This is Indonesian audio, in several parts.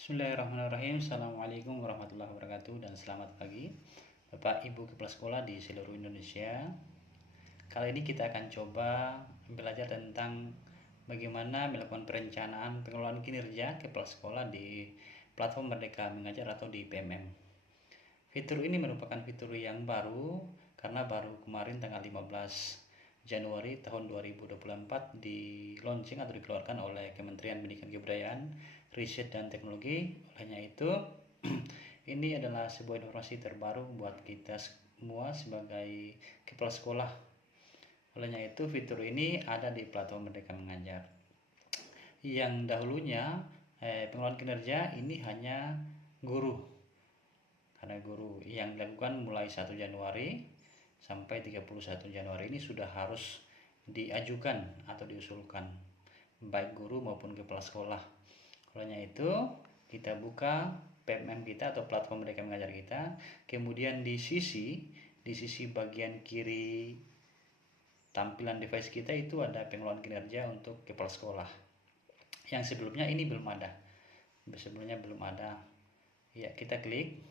Bismillahirrahmanirrahim. Assalamualaikum warahmatullahi wabarakatuh dan selamat pagi Bapak Ibu kepala sekolah di seluruh Indonesia. Kali ini kita akan coba belajar tentang bagaimana melakukan perencanaan pengelolaan kinerja kepala sekolah di platform Merdeka Mengajar atau di PMM. Fitur ini merupakan fitur yang baru karena baru kemarin tanggal 15 Januari tahun 2024 di launching atau dikeluarkan oleh Kementerian Pendidikan Kebudayaan, Riset dan Teknologi. Olehnya itu, ini adalah sebuah informasi terbaru buat kita semua sebagai kepala sekolah. Olehnya itu, fitur ini ada di platform Merdeka Mengajar. Yang dahulunya pengelolaan kinerja ini hanya guru. Karena guru yang dilakukan mulai 1 Januari sampai 31 Januari ini sudah harus diajukan atau diusulkan baik guru maupun kepala sekolah. Olehnya itu kita buka PMM kita atau platform Merdeka Mengajar kita, kemudian di sisi bagian kiri tampilan device kita itu ada pengelolaan kinerja untuk kepala sekolah. Yang sebelumnya ini belum ada. Ya, kita klik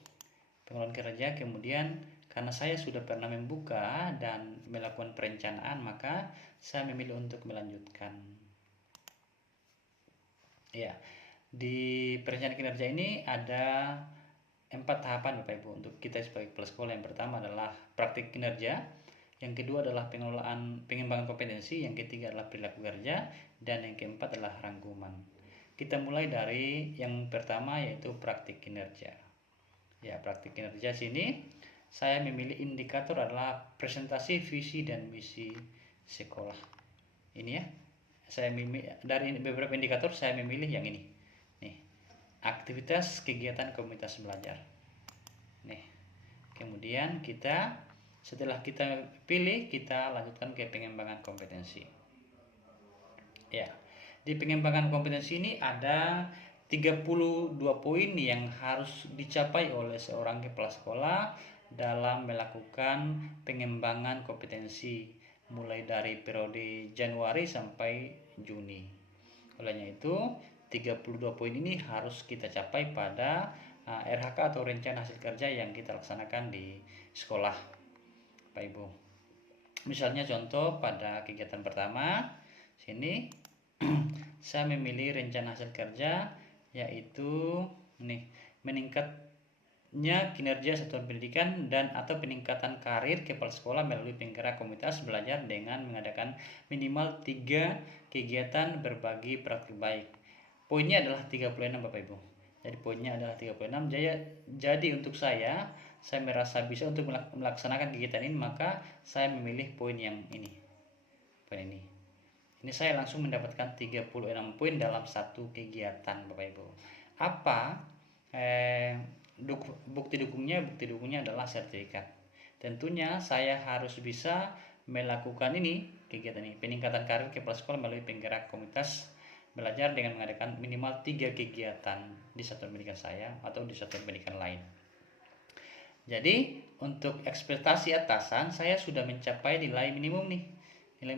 pengelolaan kinerja, kemudian karena saya sudah pernah membuka dan melakukan perencanaan, maka saya memilih untuk melanjutkan. Ya, di perencanaan kinerja ini ada 4 tahapan Bapak Ibu untuk kita sebagai kepala sekolah. Yang pertama adalah praktik kinerja, yang kedua adalah pengembangan kompetensi, yang ketiga adalah perilaku kerja, dan yang keempat adalah rangkuman. Kita mulai dari yang pertama yaitu praktik kinerja. Ya, praktik kinerja sini saya memilih indikator adalah presentasi visi dan misi sekolah. Ini ya. Saya memilih dari beberapa indikator saya memilih yang ini. Nih, aktivitas kegiatan komunitas belajar. Nih. Kemudian setelah kita pilih, kita lanjutkan ke pengembangan kompetensi. Ya. Di pengembangan kompetensi ini ada 32 poin yang harus dicapai oleh seorang kepala sekolah dalam melakukan pengembangan kompetensi mulai dari periode Januari sampai Juni. Olehnya itu, 32 poin ini harus kita capai pada RHK atau rencana hasil kerja yang kita laksanakan di sekolah, Pak Ibu. Misalnya contoh pada kegiatan pertama, sini saya memilih rencana hasil kerja yaitu meningkatnya kinerja satuan pendidikan dan atau peningkatan karir kepala sekolah melalui penggerak komunitas belajar dengan mengadakan minimal 3 kegiatan berbagi praktik baik. Poinnya adalah 36 Bapak Ibu. Jadi poinnya adalah 36. Jadi untuk saya merasa bisa untuk melaksanakan kegiatan ini, maka saya memilih poin yang ini. Poin ini. Ini saya langsung mendapatkan 36 poin dalam satu kegiatan Bapak Ibu. Apa bukti dukungnya? Bukti dukungnya adalah sertifikat. Tentunya saya harus bisa melakukan kegiatan ini, peningkatan karir kepala sekolah melalui penggerak komunitas belajar dengan mengadakan minimal 3 kegiatan di satuan pendidikan saya atau di satuan pendidikan lain. Jadi untuk ekspektasi atasan saya sudah mencapai nilai minimum nih. Nilai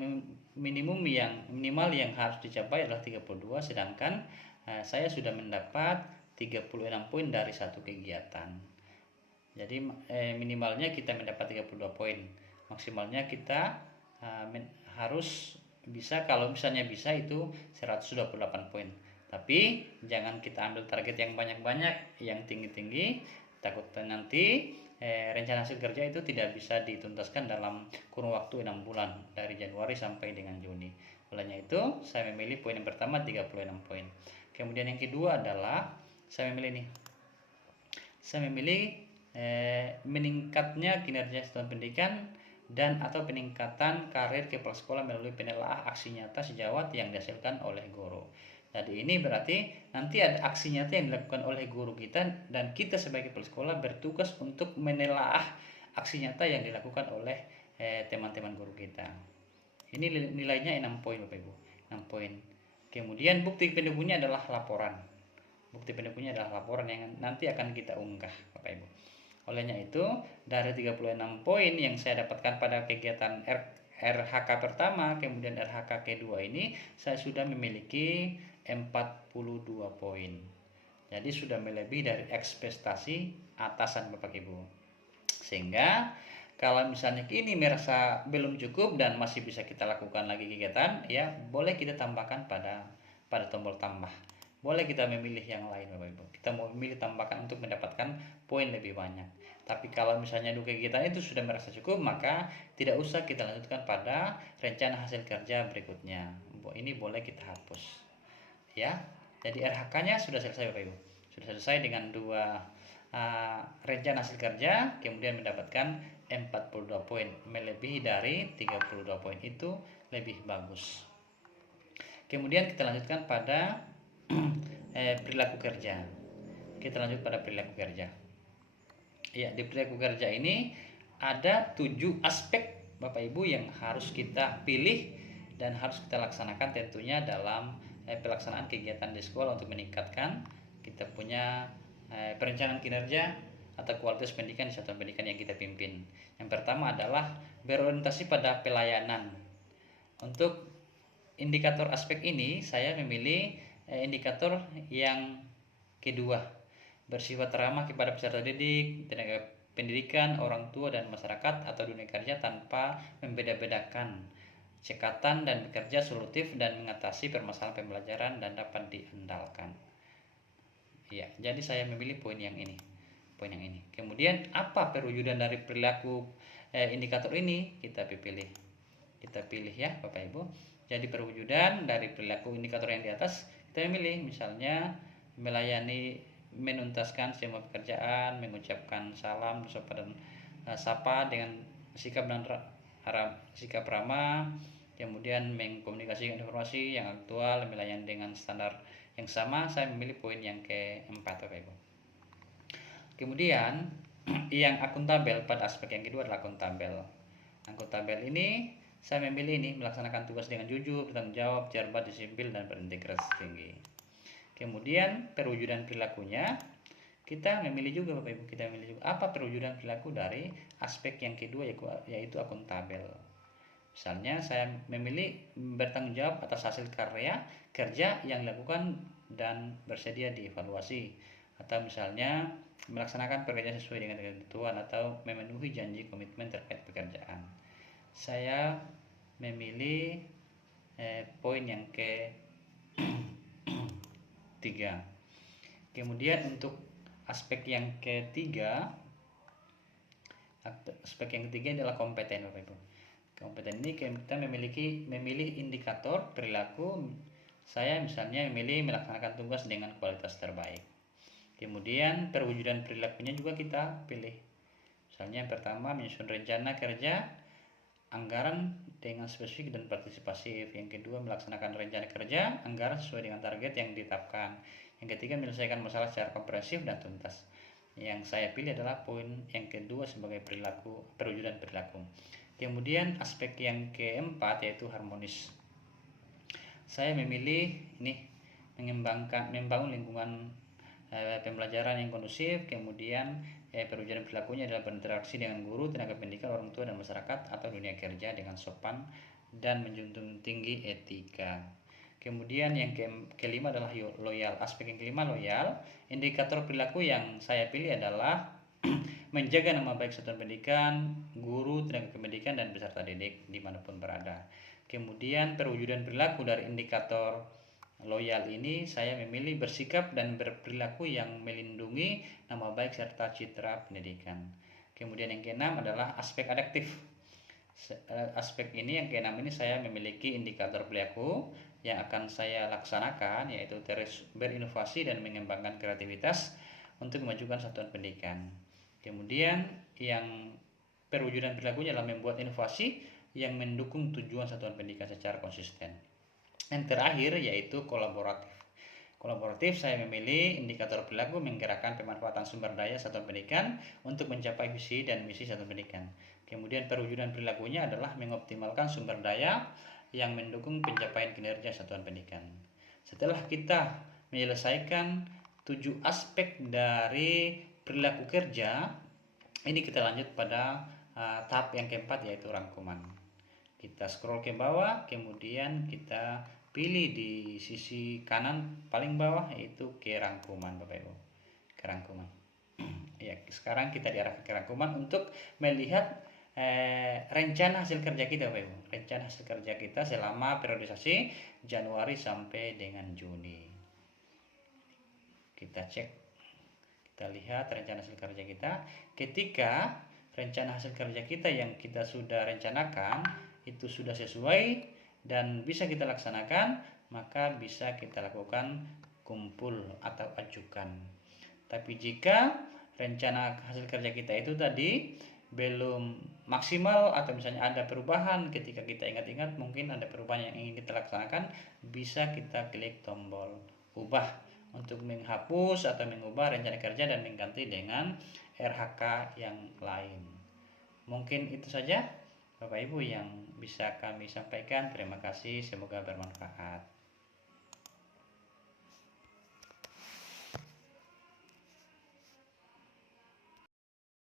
minimum yang minimal yang harus dicapai adalah 32, sedangkan saya sudah mendapat 36 poin dari satu kegiatan. Jadi minimalnya kita mendapat 32 poin. Maksimalnya kita harus bisa, kalau misalnya bisa itu 128 poin. Tapi jangan kita ambil target yang banyak-banyak, yang tinggi-tinggi, takutnya nanti rencana hasil kerja itu tidak bisa dituntaskan dalam kurun waktu 6 bulan dari Januari sampai dengan Juni. Olehnya itu saya memilih poin yang pertama 36 poin. Kemudian yang kedua adalah saya memilih meningkatnya kinerja satuan pendidikan dan atau peningkatan karir kepala sekolah melalui penelaah aksi nyata sejawat yang dihasilkan oleh guru. Jadi ini berarti nanti ada aksi nyata yang dilakukan oleh guru kita, dan kita sebagai kepala sekolah bertugas untuk menelaah aksi nyata yang dilakukan oleh teman-teman guru kita. Ini nilainya 6 poin Bapak Ibu, 6 poin. Kemudian bukti pendukungnya adalah laporan. Bukti pendukungnya adalah laporan yang nanti akan kita unggah Bapak Ibu. Olehnya itu, dari 36 poin yang saya dapatkan pada kegiatan RHK pertama, kemudian RHK kedua ini, saya sudah memiliki 42 poin. Jadi sudah melebihi dari ekspektasi atasan Bapak Ibu. Sehingga kalau misalnya kini merasa belum cukup dan masih bisa kita lakukan lagi kegiatan, ya boleh kita tambahkan pada tombol tambah. Boleh kita memilih yang lain Bapak Ibu. Kita mau memilih tambahkan untuk mendapatkan poin lebih banyak. Tapi kalau misalnya dulu kegiatan itu sudah merasa cukup, maka tidak usah kita lanjutkan pada rencana hasil kerja berikutnya. Ini boleh kita hapus. Ya. Jadi RHK-nya sudah selesai Bapak Ibu. Sudah selesai dengan dua rencana hasil kerja, kemudian mendapatkan 42 poin, melebihi dari 32 poin, itu lebih bagus. Kemudian kita lanjutkan pada perilaku kerja. Kita lanjut pada perilaku kerja. Ya, di perilaku kerja ini ada 7 aspek Bapak Ibu yang harus kita pilih dan harus kita laksanakan tentunya dalam pelaksanaan kegiatan di sekolah untuk meningkatkan kita punya perencanaan kinerja atau kualitas pendidikan di satuan pendidikan yang kita pimpin. Yang pertama adalah berorientasi pada pelayanan. Untuk indikator aspek ini saya memilih indikator yang kedua, bersifat ramah kepada peserta didik, tenaga pendidikan, orang tua dan masyarakat atau dunia kerja tanpa membeda-bedakan, cekatan dan bekerja solutif dan mengatasi permasalahan pembelajaran dan dapat diandalkan. Ya, jadi saya memilih poin yang ini. Poin yang ini. Kemudian apa perwujudan dari perilaku indikator ini? Kita pilih. Kita pilih ya, Bapak Ibu. Jadi perwujudan dari perilaku indikator yang di atas kita memilih, misalnya melayani, menuntaskan semua pekerjaan, mengucapkan salam, sopan dan sapa dengan sikap dan sikap ramah, kemudian mengkomunikasikan informasi yang aktual, melayani dengan standar yang sama. Saya memilih poin yang keempat Bapak Ibu. Kemudian yang akuntabel, pada aspek yang kedua adalah akuntabel. Akuntabel ini saya memilih ini melaksanakan tugas dengan jujur, bertanggung jawab, cermat, disiplin dan berintegritas tinggi. Kemudian perwujudan perilakunya kita memilih juga Bapak Ibu, kita memilih juga apa perwujudan perilaku dari aspek yang kedua yaitu akuntabel. Misalnya saya memilih bertanggung jawab atas hasil karya kerja yang dilakukan dan bersedia dievaluasi, atau misalnya melaksanakan pekerjaan sesuai dengan ketentuan atau memenuhi janji komitmen terkait pekerjaan. Saya memilih poin yang ketiga. Kemudian untuk aspek yang ketiga adalah kompeten Bapak Ibu. Kompeten ini kita memilih indikator perilaku. Saya misalnya memilih melaksanakan tugas dengan kualitas terbaik. Kemudian perwujudan perilakunya juga kita pilih. Misalnya yang pertama menyusun rencana kerja, anggaran dengan spesifik dan partisipasif. Yang kedua melaksanakan rencana kerja, anggaran sesuai dengan target yang ditetapkan. Yang ketiga menyelesaikan masalah secara komprehensif dan tuntas. Yang saya pilih adalah poin yang kedua sebagai perwujudan perilaku. Kemudian aspek yang keempat yaitu harmonis. Saya memilih ini membangun lingkungan pembelajaran yang kondusif. Kemudian perwujudan perilakunya adalah berinteraksi dengan guru, tenaga pendidikan, orang tua dan masyarakat atau dunia kerja dengan sopan dan menjunjung tinggi etika. Kemudian yang kelima adalah loyal. Aspek yang kelima loyal. Indikator perilaku yang saya pilih adalah menjaga nama baik satuan pendidikan, guru, tenaga pendidikan dan peserta didik dimanapun berada. Kemudian perwujudan perilaku dari indikator loyal ini saya memilih bersikap dan berperilaku yang melindungi nama baik serta citra pendidikan. Kemudian yang keenam adalah aspek adaptif. Aspek ini yang keenam ini saya memiliki indikator perilaku yang akan saya laksanakan, yaitu terus berinovasi dan mengembangkan kreativitas untuk memajukan satuan pendidikan. Kemudian yang perwujudan perilakunya adalah membuat inovasi yang mendukung tujuan satuan pendidikan secara konsisten. Yang terakhir yaitu kolaboratif. Kolaboratif saya memilih indikator perilaku menggerakkan pemanfaatan sumber daya satuan pendidikan untuk mencapai visi dan misi satuan pendidikan. Kemudian perwujudan perilakunya adalah mengoptimalkan sumber daya yang mendukung pencapaian kinerja satuan pendidikan. Setelah kita menyelesaikan 7 aspek dari perilaku kerja, ini kita lanjut pada tahap yang keempat yaitu rangkuman. Kita scroll ke bawah, kemudian kita pilih di sisi kanan paling bawah, yaitu kerangkuman Bapak Ibu. Kerangkuman. Ya, sekarang kita diarahkan ke rangkuman untuk melihat rencana hasil kerja kita Bapak Ibu. Rencana hasil kerja kita selama periodisasi Januari sampai dengan Juni. Kita cek, kita lihat rencana hasil kerja kita. Ketika rencana hasil kerja kita yang kita sudah rencanakan itu sudah sesuai dan bisa kita laksanakan, maka bisa kita lakukan kumpul atau ajukan. Tapi jika rencana hasil kerja kita itu tadi belum maksimal atau misalnya ada perubahan, ketika kita ingat-ingat mungkin ada perubahan yang ingin kita laksanakan, bisa kita klik tombol ubah untuk menghapus atau mengubah rencana kerja dan mengganti dengan RHK yang lain. Mungkin itu saja Bapak Ibu yang bisa kami sampaikan. Terima kasih, semoga bermanfaat.